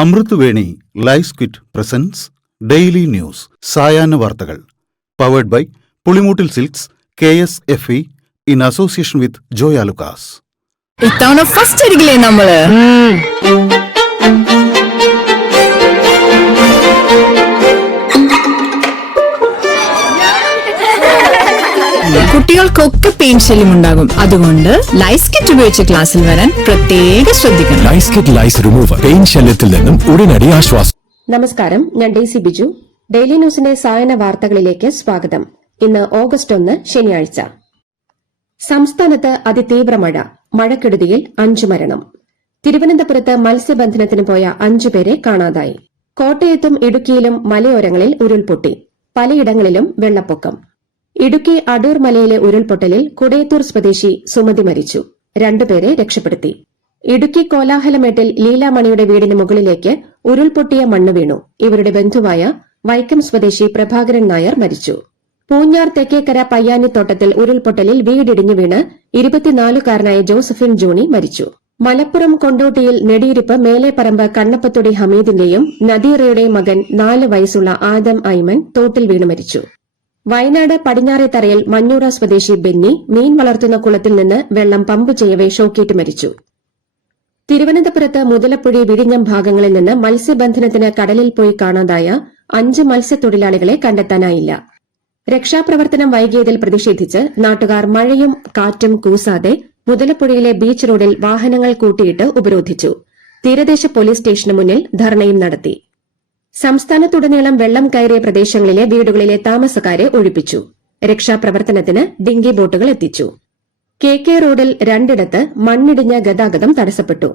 അമൃത് Veni life സ്ക്വിറ്റ് presents daily news സായാഹ്ന വാർത്തകൾ powered by Pulimoottil Silks KSFE in association with Joy Alukkas. ഇത്തവണ ഫസ്റ്റ് അടിക്കില്ലേ നമ്മള്? കുട്ടികൾക്കൊക്കെ പെയിൻ ശല്യം ഉണ്ടാകും. അതുകൊണ്ട് ലൈസ് കിറ്റ് ഉപയോഗിച്ച് ക്ലാസ്സിൽ വരാൻ പ്രത്യേകം ശ്രദ്ധിക്കണം. Lice kit lice remover pain ശല്യത്തിൽ നിന്നും ഉടനടി ആശ്വാസം. നമസ്കാരം, ഞാൻ ഡെയ്സി ബിജു. ഡെയിലി ന്യൂസിന്റെ സായന വാർത്തകളിലേക്ക് സ്വാഗതം. ഇന്ന് ഓഗസ്റ്റ് 1 ശനിയാഴ്ച. സംസ്ഥാനത്ത് അതിതീവ്ര മഴ. മഴക്കെടുതിയിൽ 5 മരണം. തിരുവനന്തപുരത്ത് മത്സ്യബന്ധനത്തിന് പോയ 5 പേരെ കാണാതായി. കോട്ടയത്തും ഇടുക്കിയിലും മലയോരങ്ങളിൽ ഉരുൾപൊട്ടി. പലയിടങ്ങളിലും വെള്ളപ്പൊക്കം. ഇടുക്കി അടൂർ മലയിലെ ഉരുൾപൊട്ടലിൽ കുടയത്തൂർ സ്വദേശി സുമതി മരിച്ചു. 2 പേരെ രക്ഷപ്പെടുത്തി. ഇടുക്കി കോലാഹലമേട്ടിൽ ലീലാമണിയുടെ വീടിന് മുകളിലേക്ക് ഉരുൾപൊട്ടിയ മണ്ണ് വീണു. ഇവരുടെ ബന്ധുവായ വൈക്കം സ്വദേശി പ്രഭാകരൻ നായർ മരിച്ചു. പൂഞ്ഞാർ തെക്കേക്കര പയ്യാനിത്തോട്ടത്തിൽ ഉരുൾപൊട്ടലിൽ വീടിടിഞ്ഞു വീണ് 24-കാരനായ ജോസഫിൻ ജോണി മരിച്ചു. മലപ്പുറം കൊണ്ടോട്ടിയിൽ നെടിയിരിപ്പ് മേലേപ്പറമ്പ് കണ്ണപ്പത്തൊടി ഹമീദിന്റെയും നദീറയുടെയും മകൻ 4 വയസ്സുള്ള ആദം ഐമൻ തോട്ടിൽ വീണു മരിച്ചു. വയനാട് പടിഞ്ഞാറേത്തറയിൽ മഞ്ഞൂറ സ്വദേശി ബെന്നി മീൻ വളർത്തുന്ന കുളത്തിൽ നിന്ന് വെള്ളം പമ്പ് ചെയ്യവേ ഷോക്കേറ്റ് മരിച്ചു. തിരുവനന്തപുരത്ത് മുതലപ്പുഴി വിഴിഞ്ഞം ഭാഗങ്ങളിൽ നിന്ന് മത്സ്യബന്ധനത്തിന് കടലിൽ പോയി കാണാതായ 5 മത്സ്യത്തൊഴിലാളികളെ കണ്ടെത്താനായില്ല. രക്ഷാപ്രവർത്തനം വൈകിയതിൽ പ്രതിഷേധിച്ച് നാട്ടുകാർ മഴയും കാറ്റും കൂസാതെ മുതലപ്പുഴയിലെ ബീച്ച് റോഡിൽ വാഹനങ്ങൾ കൂട്ടിയിട്ട് ഉപരോധിച്ചു. തീരദേശ പോലീസ് സ്റ്റേഷന് മുന്നിൽ ധർണയും നടത്തി. സംസ്ഥാനത്തുടനീളം വെള്ളം കയറിയ പ്രദേശങ്ങളിലെ വീടുകളിലെ താമസക്കാരെ ഒഴിപ്പിച്ചു. രക്ഷാപ്രവർത്തനത്തിന് ഡിങ്കി ബോട്ടുകൾ എത്തിച്ചു. KK റോഡിൽ 2 മണ്ണിടിഞ്ഞ ഗതാഗതം തടസ്സപ്പെട്ടു.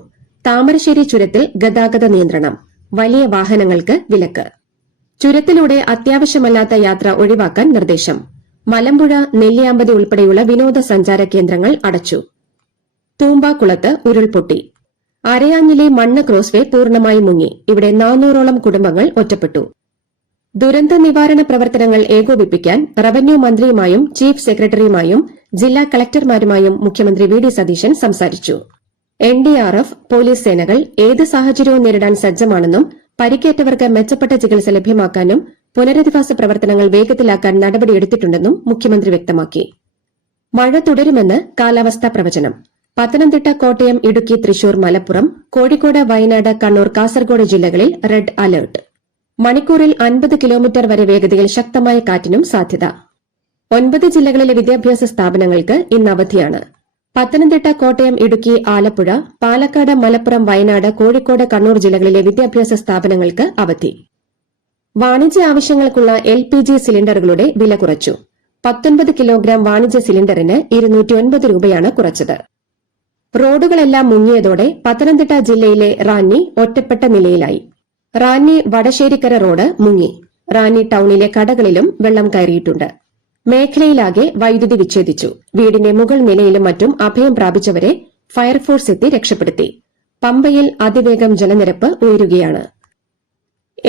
താമരശ്ശേരി ചുരത്തിൽ ഗതാഗത നിയന്ത്രണം. വലിയ വാഹനങ്ങൾക്ക് വിലക്ക്. ചുരത്തിലൂടെ അത്യാവശ്യമല്ലാത്ത യാത്ര ഒഴിവാക്കാൻ നിർദ്ദേശം. മലമ്പുഴ, നെല്ലിയാമ്പതി ഉൾപ്പെടെയുള്ള വിനോദസഞ്ചാര കേന്ദ്രങ്ങൾ അടച്ചു. തൂമ്പാക്കുളത്ത് ഉരുൾപൊട്ടി. അരയാഞ്ഞിലെ മണ്ണ് ക്രോസ്വേ പൂർണ്ണമായി മുങ്ങി. ഇവിടെ 400ഓളം കുടുംബങ്ങൾ ഒറ്റപ്പെട്ടു. ദുരന്ത നിവാരണ പ്രവർത്തനങ്ങൾ ഏകോപിപ്പിക്കാൻ റവന്യൂ മന്ത്രിയുമായും ചീഫ് സെക്രട്ടറിയുമായും ജില്ലാ കളക്ടർമാരുമായും മുഖ്യമന്ത്രി VD സതീശൻ സംസാരിച്ചു. NDRF, പോലീസ് സേനകൾ ഏത് സാഹചര്യവും നേരിടാൻ സജ്ജമാണെന്നും പരിക്കേറ്റവർക്ക് മെച്ചപ്പെട്ട ചികിത്സ ലഭ്യമാക്കാനും പുനരധിവാസ പ്രവർത്തനങ്ങൾ വേഗത്തിലാക്കാൻ നടപടിയെടുത്തിട്ടുണ്ടെന്നും മുഖ്യമന്ത്രി വ്യക്തമാക്കി. മഴ തുടരുമെന്ന് കാലാവസ്ഥാ പ്രവചനം. പത്തനംതിട്ട, കോട്ടയം, ഇടുക്കി, തൃശൂർ, മലപ്പുറം, കോഴിക്കോട്, വയനാട്, കണ്ണൂർ, കാസർഗോഡ് ജില്ലകളിൽ റെഡ് അലർട്ട്. മണിക്കൂറിൽ 50 കിലോമീറ്റർ വരെ വേഗതയിൽ ശക്തമായ കാറ്റിനും സാധ്യത. 9 ജില്ലകളിലെ വിദ്യാഭ്യാസ സ്ഥാപനങ്ങൾക്ക് ഇന്ന് അവധിയാണ്. പത്തനംതിട്ട, കോട്ടയം, ഇടുക്കി, ആലപ്പുഴ, പാലക്കാട്, മലപ്പുറം, വയനാട്, കോഴിക്കോട്, കണ്ണൂർ ജില്ലകളിലെ വിദ്യാഭ്യാസ സ്ഥാപനങ്ങൾക്ക് അവധി. വാണിജ്യ ആവശ്യങ്ങൾക്കുള്ള LPG സിലിണ്ടറുകളുടെ വില കുറച്ചു. 19 കിലോഗ്രാം വാണിജ്യ സിലിണ്ടറിന് 209 രൂപയാണ് കുറച്ചത്. റോഡുകളെല്ലാം മുങ്ങിയതോടെ പത്തനംതിട്ട ജില്ലയിലെ റാന്നി ഒറ്റപ്പെട്ട നിലയിലായി. റാന്നി വടശ്ശേരിക്കര റോഡ് മുങ്ങി. റാന്നി ടൌണിലെ കടകളിലും വെള്ളം കയറിയിട്ടുണ്ട്. മേഖലയിലാകെ വൈദ്യുതി വിച്ഛേദിച്ചു. വീടിന്റെ മുകൾ നിലയിലും മറ്റും അഭയം പ്രാപിച്ചവരെ ഫയർഫോഴ്സ് എത്തി രക്ഷപ്പെടുത്തി. പമ്പയിൽ അതിവേഗം ജലനിരപ്പ് ഉയരുകയാണ്.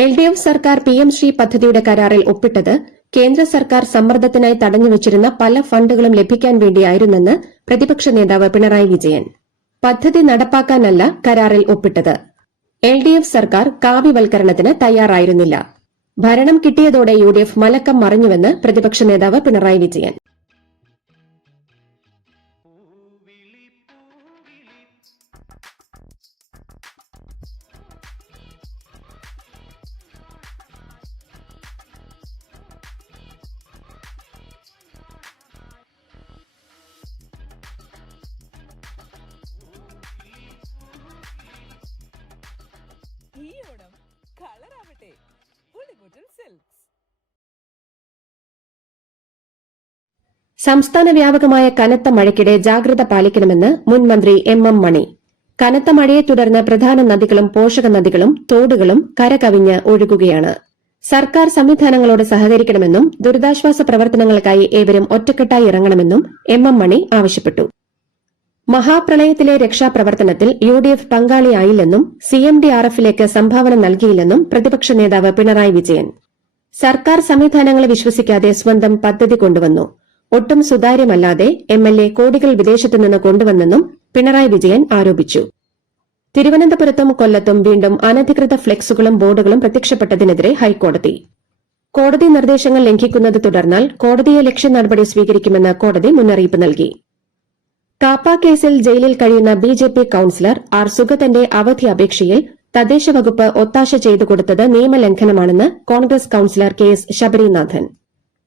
LDF സർക്കാർ PM ശ്രീ പദ്ധതിയുടെ കരാറിൽ ഒപ്പിട്ടത് കേന്ദ്ര സർക്കാർ സമ്മർദ്ദത്തിനായി തടഞ്ഞുവച്ചിരുന്ന പല ഫണ്ടുകളും ലഭിക്കാൻ വേണ്ടിയായിരുന്നെന്ന് പ്രതിപക്ഷ നേതാവ് പിണറായി വിജയൻ. പദ്ധതി നടപ്പാക്കാനല്ല കരാറിൽ ഒപ്പിട്ടത്. LDF സർക്കാർ കാവ്യവൽക്കരണത്തിന് തയ്യാറായിരുന്നില്ല. ഭരണം കിട്ടിയതോടെ UDF മലക്കം മറിഞ്ഞുവെന്ന് പ്രതിപക്ഷ നേതാവ് പിണറായി വിജയൻ. ഈ ഓണം കളറാവട്ടെ പുളിമൂട്ടിൽ സിൽക്സ്. സംസ്ഥാന വ്യാപകമായ കനത്ത മഴയ്ക്കിടെ ജാഗ്രത പാലിക്കണമെന്ന് മുൻ മന്ത്രി MM മണി. കനത്ത മഴയെ തുടർന്ന് പ്രധാന നദികളും പോഷക നദികളും തോടുകളും കരകവിഞ്ഞ് ഒഴുകുകയാണ്. സർക്കാർ സംവിധാനങ്ങളോട് സഹകരിക്കണമെന്നും ദുരിതാശ്വാസ പ്രവർത്തനങ്ങൾക്കായി ഏവരും ഒറ്റക്കെട്ടായി ഇറങ്ങണമെന്നും MM മണി ആവശ്യപ്പെട്ടു. മഹാപ്രളയത്തിലെ രക്ഷാപ്രവർത്തനത്തിൽ UDF പങ്കാളിയായില്ലെന്നും CMDRFിലേക്ക് സംഭാവന നൽകിയില്ലെന്നും പ്രതിപക്ഷ നേതാവ് പിണറായി വിജയൻ. സർക്കാർ സംവിധാനങ്ങളെ വിശ്വസിക്കാതെ സ്വന്തം പദ്ധതി കൊണ്ടുവന്നു. ഒട്ടും സുതാര്യമല്ലാതെ MLA കോടികൾ വിദേശത്തുനിന്ന് കൊണ്ടുവന്നെന്നും പിണറായി വിജയൻ ആരോപിച്ചു. തിരുവനന്തപുരത്തും കൊല്ലത്തും വീണ്ടും അനധികൃത ഫ്ലെക്സുകളും ബോർഡുകളും പ്രത്യക്ഷപ്പെട്ടതിനെതിരെ ഹൈക്കോടതി. കോടതി നിർദ്ദേശങ്ങൾ ലംഘിക്കുന്നത് തുടർന്നാൽ കോടതിയെ ലക്ഷ്യ നടപടി സ്വീകരിക്കുമെന്ന് കോടതി മുന്നറിയിപ്പ് നൽകി. കാപ്പ കേസിൽ ജയിലിൽ കഴിയുന്ന ബിജെപി കൌൺസിലർ ആർ സുഗതന്റെ അവധി അപേക്ഷയിൽ തദ്ദേശ വകുപ്പ് ഒത്താശ ചെയ്തു കൊടുത്തത് നിയമലംഘനമാണെന്ന് Congress councillor K S Sabarinathan.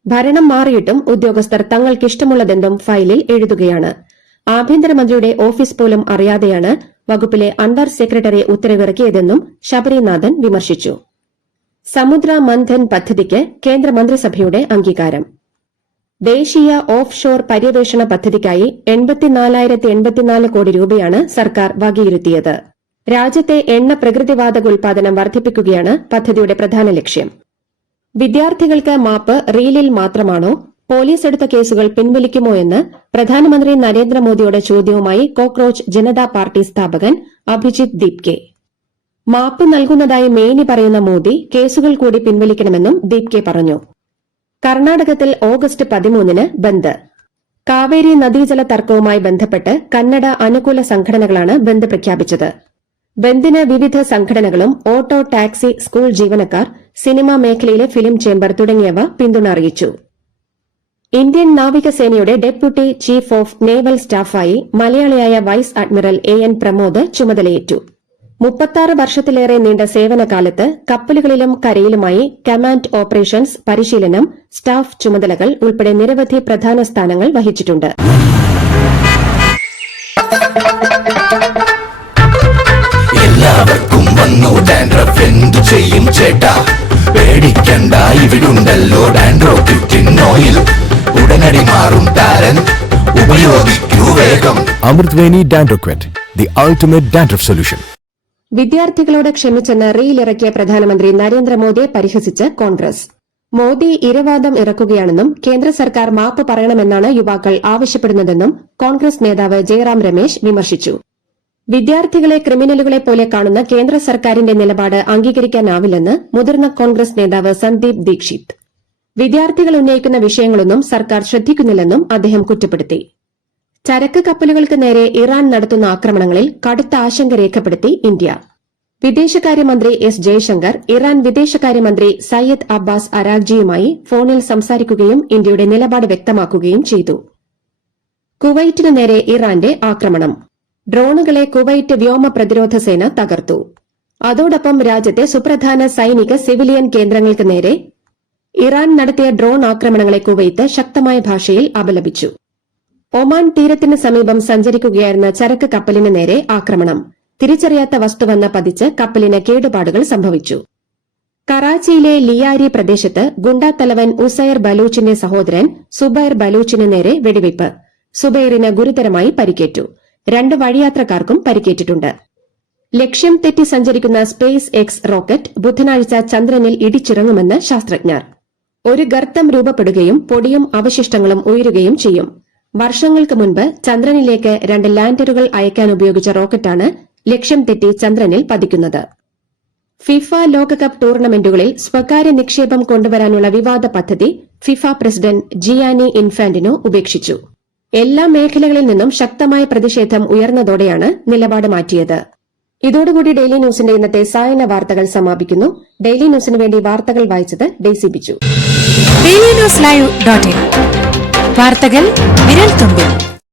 ഭരണം മാറിയിട്ടും ഉദ്യോഗസ്ഥർ തങ്ങൾക്കിഷ്ടമുള്ളതെന്തും ഫയലിൽ എഴുതുകയാണ്. ആഭ്യന്തരമന്ത്രിയുടെ ഓഫീസ് പോലും അറിയാതെയാണ് വകുപ്പിലെ അണ്ടർ സെക്രട്ടറി ഉത്തരവിറക്കിയതെന്നും ശബരിനാഥൻ വിമർശിച്ചു. സമുദ്ര മന്ഥൻ പദ്ധതിക്ക് കേന്ദ്രമന്ത്രിസഭയുടെ അംഗീകാരം. ദേശീയ ഓഫ് ഷോർ പര്യവേഷണ പദ്ധതിക്കായി 84,084 കോടി രൂപയാണ് സർക്കാർ വകയിരുത്തിയത്. രാജ്യത്തെ എണ്ണ പ്രകൃതിവാതക ഉൽപാദനം വർദ്ധിപ്പിക്കുകയാണ് പദ്ധതിയുടെ പ്രധാന ലക്ഷ്യം. വിദ്യാർത്ഥികൾക്ക് മാപ്പ് റീലിൽ മാത്രമാണോ, പോലീസ് എടുത്ത കേസുകൾ പിൻവലിക്കുമോ എന്ന് പ്രധാനമന്ത്രി നരേന്ദ്രമോദിയുടെ ചോദ്യവുമായി കോക്രോച്ച് ജനതാ പാർട്ടി സ്ഥാപകൻ അഭിജിത് ദീപ്കെ. മാപ്പ് നൽകുന്നതായി മേനി പറയുന്ന മോദി കേസുകൾ കൂടി പിൻവലിക്കണമെന്നും ദീപ്കെ പറഞ്ഞു. കർണാടകത്തിൽ ഓഗസ്റ്റ് 13 ബന്ദ്. കാവേരി നദീജല തർക്കവുമായി ബന്ധപ്പെട്ട് കന്നഡ അനുകൂല സംഘടനകളാണ് ബന്ദ് പ്രഖ്യാപിച്ചത്. ബന്ദിന് വിവിധ സംഘടനകളും ഓട്ടോ, ടാക്സി, സ്കൂൾ ജീവനക്കാർ, സിനിമാ മേഖലയിലെ ഫിലിം ചേംബർ തുടങ്ങിയവ പിന്തുണ അറിയിച്ചു. ഇന്ത്യൻ നാവികസേനയുടെ ഡെപ്യൂട്ടി ചീഫ് ഓഫ് നേവൽ സ്റ്റാഫായി മലയാളിയായ വൈസ് അഡ്മിറൽ AN പ്രമോദ് ചുമതലയേറ്റു. 36 വർഷത്തിലേറെ നീണ്ട സേവനകാലത്ത് കപ്പലുകളിലും കരയിലുമായി കമാൻഡ് ഓപ്പറേഷൻസ്, പരിശീലനം, സ്റ്റാഫ് ചുമതലകൾ ഉൾപ്പെടെ നിരവധി പ്രധാന സ്ഥാനങ്ങൾ വഹിച്ചിട്ടുണ്ട്. എല്ലാവർക്കും വന്നു ഡാൻഡ്രഫ്, എന്തു ചെയ്യും ചേട്ടാ? പേടിക്കണ്ട, ഇവിടുണ്ടല്ലോ ഡാൻഡ്രോക്കിൻ ഓയിൽ. ഉടനടി മാറും താരൻ, ഉപയോഗിക്കൂ വേഗം. അമൃത്വേനി ഡാൻഡ്രോക്വിറ്റ്, ദി അൾട്ടിമേറ്റ് ഡാൻഡ്രഫ് സൊല്യൂഷൻ. വിദ്യാർത്ഥികളോട് ക്ഷമിച്ചെന്ന് റീലിറക്കിയ പ്രധാനമന്ത്രി നരേന്ദ്രമോദിയെ പരിഹസിച്ച് കോൺഗ്രസ്. മോദി ഇരവാദം ഇറക്കുകയാണെന്നും കേന്ദ്ര സർക്കാർ മാപ്പ് പറയണമെന്നാണ് യുവാക്കൾ ആവശ്യപ്പെടുന്നതെന്നും കോൺഗ്രസ് നേതാവ് ജയറാം രമേശ് വിമർശിച്ചു. വിദ്യാർത്ഥികളെ ക്രിമിനലുകളെ പോലെ കാണുന്ന കേന്ദ്ര സർക്കാരിന്റെ നിലപാട് അംഗീകരിക്കാനാവില്ലെന്ന് മുതിർന്ന കോൺഗ്രസ് നേതാവ് സന്ദീപ് ദീക്ഷിത്. വിദ്യാർത്ഥികൾ ഉന്നയിക്കുന്ന വിഷയങ്ങളൊന്നും സർക്കാർ ശ്രദ്ധിക്കുന്നില്ലെന്നും അദ്ദേഹം കുറ്റപ്പെടുത്തി. ചരക്ക് കപ്പലുകൾക്ക് നേരെ ഇറാൻ നടത്തുന്ന ആക്രമണങ്ങളിൽ കടുത്ത ആശങ്ക രേഖപ്പെടുത്തി ഇന്ത്യ. വിദേശകാര്യമന്ത്രി എസ് ജയശങ്കർ ഇറാൻ വിദേശകാര്യമന്ത്രി സയ്യിദ് അബ്ബാസ് അരാഗ്ജിയുമായി ഫോണിൽ സംസാരിക്കുകയും ഇന്ത്യയുടെ നിലപാട് വ്യക്തമാക്കുകയും ചെയ്തു. കുവൈറ്റിനു നേരെ ഇറാന്റെ ആക്രമണം. ഡ്രോണുകളെ കുവൈറ്റ് വ്യോമ പ്രതിരോധ സേന തകർത്തു. അതോടൊപ്പം രാജ്യത്തെ സുപ്രധാന സൈനിക സിവിലിയൻ കേന്ദ്രങ്ങൾക്ക് നേരെ ഇറാൻ നടത്തിയ ഡ്രോൺ ആക്രമണങ്ങളെ കുവൈത്ത് ശക്തമായ ഭാഷയിൽ അപലപിച്ചു. ഒമാൻ തീരത്തിന് സമീപം സഞ്ചരിക്കുകയായിരുന്ന ചരക്ക് കപ്പലിന് നേരെ ആക്രമണം. തിരിച്ചറിയാത്ത വസ്തുവെന്ന് പതിച്ച് കപ്പലിന് കേടുപാടുകൾ സംഭവിച്ചു. കറാച്ചിയിലെ ലിയാരി പ്രദേശത്ത് ഗുണ്ടാത്തലവൻ ഉസൈർ ബലൂച്ചിന്റെ സഹോദരൻ സുബൈർ ബലൂച്ചിന് നേരെ വെടിവയ്പ്. സുബൈറിന് ഗുരുതരമായി പരിക്കേറ്റു. 2 വഴിയാത്രക്കാർക്കും പരിക്കേറ്റിട്ടുണ്ട്. ലക്ഷ്യം തെറ്റി സഞ്ചരിക്കുന്ന സ്പേസ് എക്സ് റോക്കറ്റ് ബുധനാഴ്ച ചന്ദ്രനിൽ ഇടിച്ചിറങ്ങുമെന്ന് ശാസ്ത്രജ്ഞർ. ഒരു ഗർത്തം രൂപപ്പെടുകയും പൊടിയും അവശിഷ്ടങ്ങളും ഉയരുകയും ചെയ്യും. വർഷങ്ങൾക്ക് മുൻപ് ചന്ദ്രനിലേക്ക് 2 ലാൻഡറുകൾ അയക്കാൻ ഉപയോഗിച്ച റോക്കറ്റാണ് ലക്ഷ്യം തെറ്റി ചന്ദ്രനിൽ പതിക്കുന്നത്. ഫിഫ ലോകകപ്പ് ടൂർണമെന്റുകളിൽ സ്വകാര്യ നിക്ഷേപം കൊണ്ടുവരാനുള്ള വിവാദ പദ്ധതി ഫിഫ പ്രസിഡന്റ് ജിയാനി ഇൻഫാന്റിനോ ഉപേക്ഷിച്ചു. എല്ലാ മേഖലകളിൽ നിന്നും ശക്തമായ പ്രതിഷേധം ഉയർന്നതോടെയാണ് നിലപാട് മാറ്റിയത്. ഇതോടുകൂടി ഡെയിലി ന്യൂസിന്റെ ഇന്നത്തെ സായന വാർത്തകൾ സമാപിക്കുന്നു. ഡെയിലി ന്യൂസിന് വേണ്ടി വാർത്തകൾ വായിച്ചത് Daisy Biju. Daily news live .in വാർത്തകൾ വിരൽ തുമ്പിൽ.